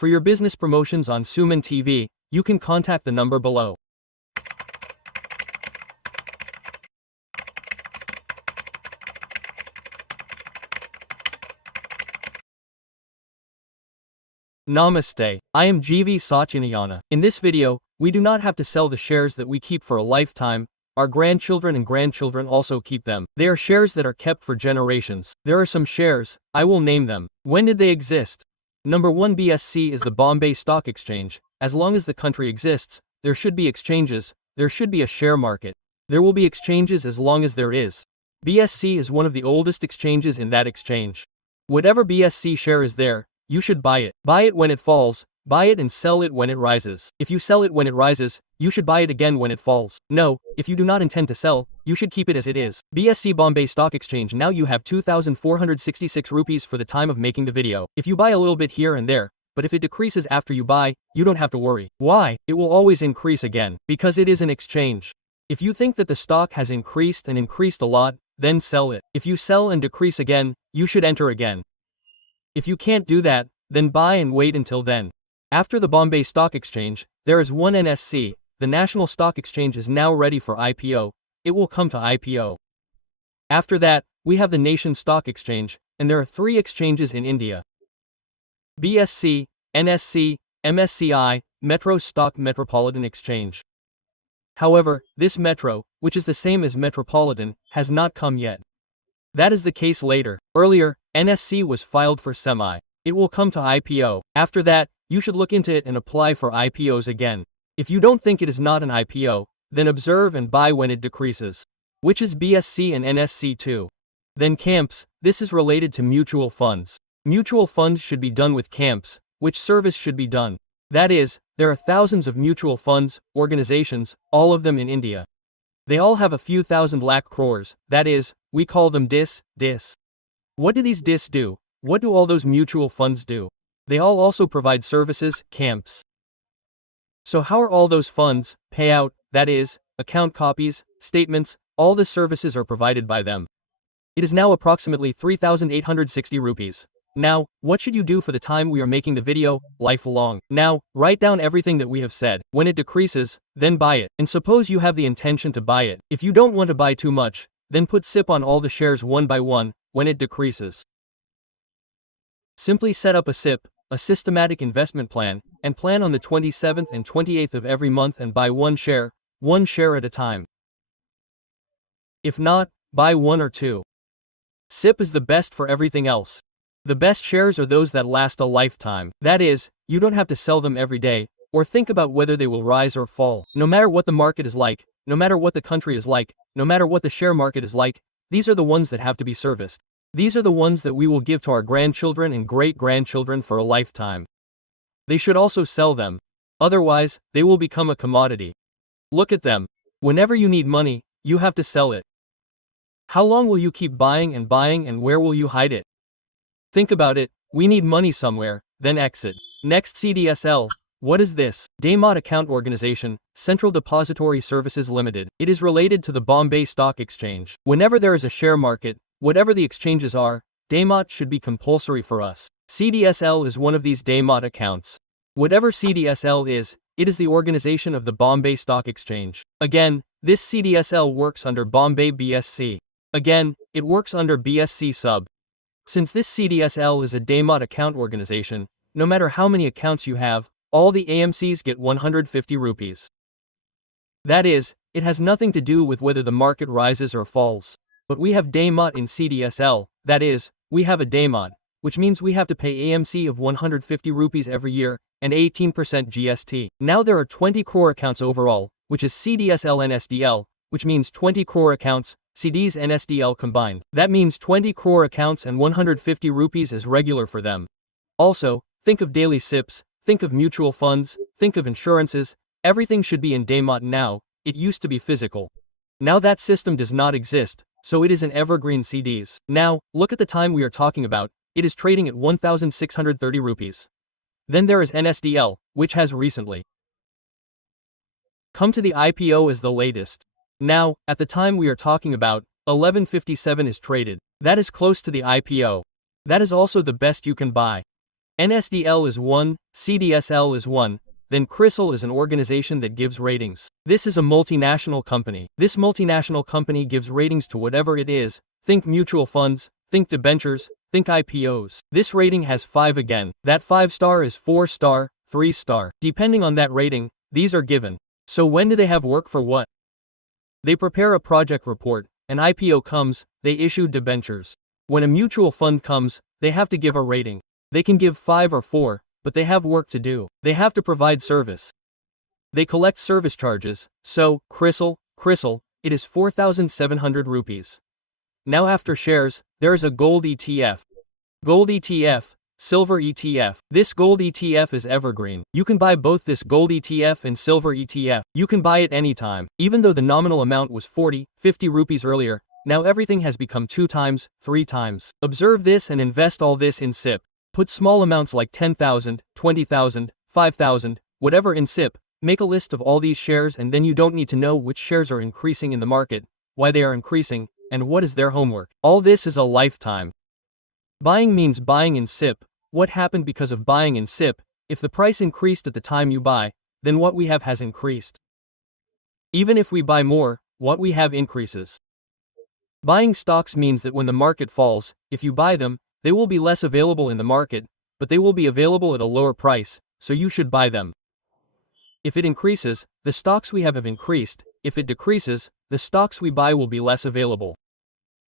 For your business promotions on SumanTV, you can contact the number below. Namaste, I am GV Sachinayana. In this video, we do not have to sell the shares that we keep for a lifetime. Our grandchildren and grandchildren also keep them. They are shares that are kept for generations. There are some shares, I will name them. When did they exist? Number 1, BSC is the Bombay Stock Exchange. As long as the country exists, there should be exchanges, there should be a share market. There will be exchanges as long as there is. BSC is one of the oldest exchanges in that exchange. Whatever BSC share is there, you should buy it. Buy it when it falls, buy it and sell it when it rises. If you sell it when it rises, you should buy it again when it falls. No, if you do not intend to sell, you should keep it as it is. BSC Bombay Stock Exchange. Now you have 2,466 rupees for the time of making the video. If you buy a little bit here and there, but if it decreases after you buy, you don't have to worry. Why? It will always increase again. Because it is an exchange. If you think that the stock has increased and increased a lot, then sell it. If you sell and decrease again, you should enter again. If you can't do that, then buy and wait until then. After the Bombay Stock Exchange, there is one NSC, the National Stock Exchange is now ready for IPO, it will come to IPO. After that, we have the Nation Stock Exchange, and there are 3 exchanges in India. BSC, NSC, MSCI, Metro Stock Metropolitan Exchange. However, this Metro, which is the same as Metropolitan, has not come yet. That is the case later. Earlier, NSC was filed for semi. It will come to IPO. After that, you should look into it and apply for IPOs again. If you don't think it is not an IPO, then observe and buy when it decreases. Which is BSC and NSC too. Then CAMPs, this is related to mutual funds. Mutual funds should be done with CAMPs, which service should be done. That is, there are thousands of mutual funds, organizations, all of them in India. They all have a few thousand lakh crores, that is, we call them DIS. What do these DIS do? What do all those mutual funds do? They all also provide services, CAMPs. So how are all those funds, payout, that is, account copies, statements, all the services are provided by them. It is now approximately 3,860 rupees. Now, what should you do for the time we are making the video, lifelong? Now, write down everything that we have said. When it decreases, then buy it. And suppose you have the intention to buy it. If you don't want to buy too much, then put SIP on all the shares one by one, when it decreases. Simply set up a SIP, a systematic investment plan, and plan on the 27th and 28th of every month and buy one share at a time. If not, buy 1 or 2. SIP is the best for everything else. The best shares are those that last a lifetime. That is, you don't have to sell them every day, or think about whether they will rise or fall. No matter what the market is like, no matter what the country is like, no matter what the share market is like, these are the ones that have to be serviced. These are the ones that we will give to our grandchildren and great-grandchildren for a lifetime. They should also sell them. Otherwise, they will become a commodity. Look at them. Whenever you need money, you have to sell it. How long will you keep buying and where will you hide it? Think about it, we need money somewhere, then exit. Next, CDSL. What is this? Demat Account Organization, Central Depository Services Limited. It is related to the Bombay Stock Exchange. Whenever there is a share market, whatever the exchanges are, Demat should be compulsory for us. CDSL is one of these Demat accounts. Whatever CDSL is, it is the organization of the Bombay Stock Exchange. Again, this CDSL works under Bombay BSC. Again, it works under BSC sub. Since this CDSL is a Demat account organization, no matter how many accounts you have, all the AMCs get 150 rupees. That is, it has nothing to do with whether the market rises or falls. But we have Demat in CDSL, that is, we have a Demat, which means we have to pay AMC of 150 rupees every year, and 18% GST. Now there are 20 crore accounts overall, which is CDSL and SDL, which means 20 crore accounts, CDs and SDL combined. That means 20 crore accounts and 150 rupees is regular for them. Also, think of daily SIPs, think of mutual funds, think of insurances, everything should be in Demat now, it used to be physical. Now that system does not exist, so it is in evergreen CDs. Now, look at the time we are talking about, it is trading at 1,630 rupees. Then there is NSDL, which has recently come to the IPO as the latest. Now, at the time we are talking about, 1157 is traded. That is close to the IPO. That is also the best you can buy. NSDL is 1, CDSL is 1, then CRISL is an organization that gives ratings. This is a multinational company. This multinational company gives ratings to whatever it is. Think mutual funds, think debentures, think IPOs. This rating has 5 again. That 5-star is 4-star, 3-star. Depending on that rating, these are given. So when do they have work for what? They prepare a project report, an IPO comes, they issue debentures. When a mutual fund comes, they have to give a rating. They can give 5 or 4, but they have work to do. They have to provide service. They collect service charges, so, CRISL, it is 4,700 rupees. Now after shares, there is a gold ETF. Gold ETF, silver ETF. This gold ETF is evergreen. You can buy both this gold ETF and silver ETF. You can buy it anytime. Even though the nominal amount was 40, 50 rupees earlier, now everything has become 2 times, 3 times. Observe this and invest all this in SIP. Put small amounts like 10,000, 20,000, 5,000, whatever in SIP. Make a list of all these shares and then you don't need to know which shares are increasing in the market, why they are increasing, and what is their homework. All this is a lifetime. Buying means buying in SIP. What happened because of buying in SIP? If the price increased at the time you buy, then what we have has increased. Even if we buy more, what we have increases. Buying stocks means that when the market falls, if you buy them, they will be less available in the market, but they will be available at a lower price, so you should buy them. If it increases, the stocks we have increased. If it decreases, the stocks we buy will be less available.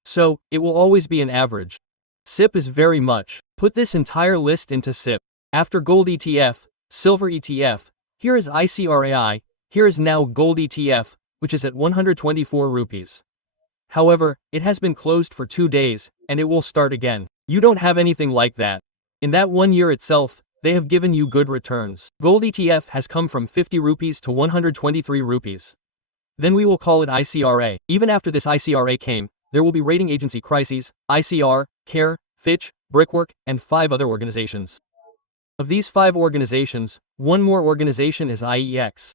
So, it will always be an average. SIP is very much. Put this entire list into SIP. After gold ETF, silver ETF, here is ICRAI, here is now gold ETF, which is at 124 rupees. However, it has been closed for 2 days, and it will start again. You don't have anything like that. In that 1 year itself, they have given you good returns. Gold ETF has come from 50 rupees to 123 rupees. Then we will call it ICRA. Even after this ICRA came, there will be rating agency crises, ICR, CARE, Fitch, Brickwork, and 5 other organizations. Of these 5 organizations, one more organization is IEX.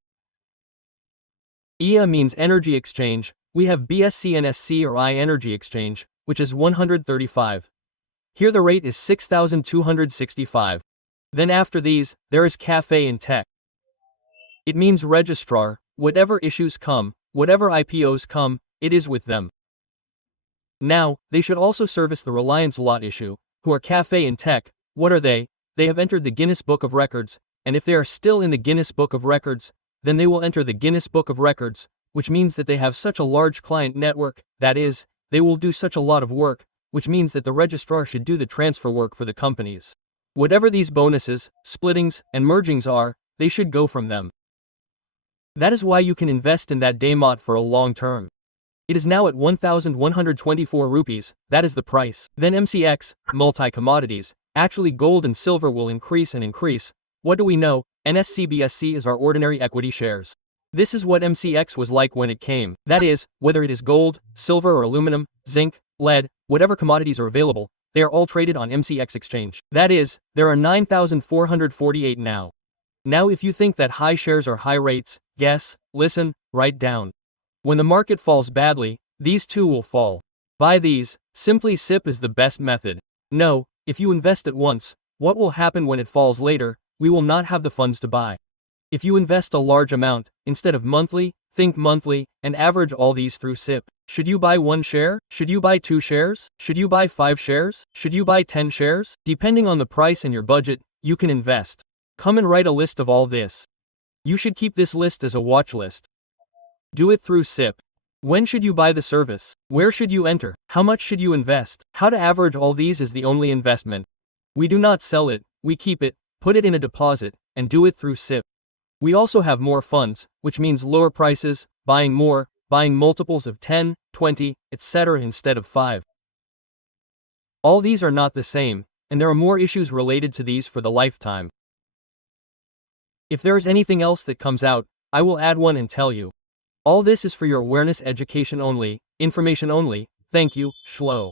EA means Energy Exchange. We have BSCNSC or I Energy Exchange, which is 135. Here the rate is 6,265. Then after these, there is Cafe and Tech. It means registrar. Whatever issues come, whatever IPOs come, it is with them. Now, they should also service the Reliance lot issue, who are Cafe and Tech. What are they? They have entered the Guinness Book of Records, and if they are still in the Guinness Book of Records, then they will enter the Guinness Book of Records, which means that they have such a large client network, that is, they will do such a lot of work, which means that the registrar should do the transfer work for the companies. Whatever these bonuses, splittings, and mergings are, they should go from them. That is why you can invest in that Daymot for a long term. It is now at 1,124 rupees, that is the price. Then MCX, multi-commodities, actually gold and silver will increase and increase. What do we know? NSCBSC is our ordinary equity shares. This is what MCX was like when it came. That is, whether it is gold, silver or aluminum, zinc, lead, whatever commodities are available, they are all traded on MCX exchange. That is, there are 9,448 now. Now if you think that high shares are high rates, guess, listen, write down. When the market falls badly, these too will fall. Buy these. Simply SIP is the best method. No, if you invest at once, what will happen when it falls later? We will not have the funds to buy. If you invest a large amount, instead of monthly, think monthly, and average all these through SIP. Should you buy 1 share? Should you buy 2 shares? Should you buy 5 shares? Should you buy 10 shares? Depending on the price and your budget, you can invest. Come and write a list of all this. You should keep this list as a watch list. Do it through SIP. When should you buy the service? Where should you enter? How much should you invest? How to average all these is the only investment. We do not sell it, we keep it, put it in a deposit, and do it through SIP. We also have more funds, which means lower prices, buying more, buying multiples of 10, 20, etc. instead of 5. All these are not the same, and there are more issues related to these for the lifetime. If there is anything else that comes out, I will add one and tell you. All this is for your awareness, education only, information only. Thank you, Shlo.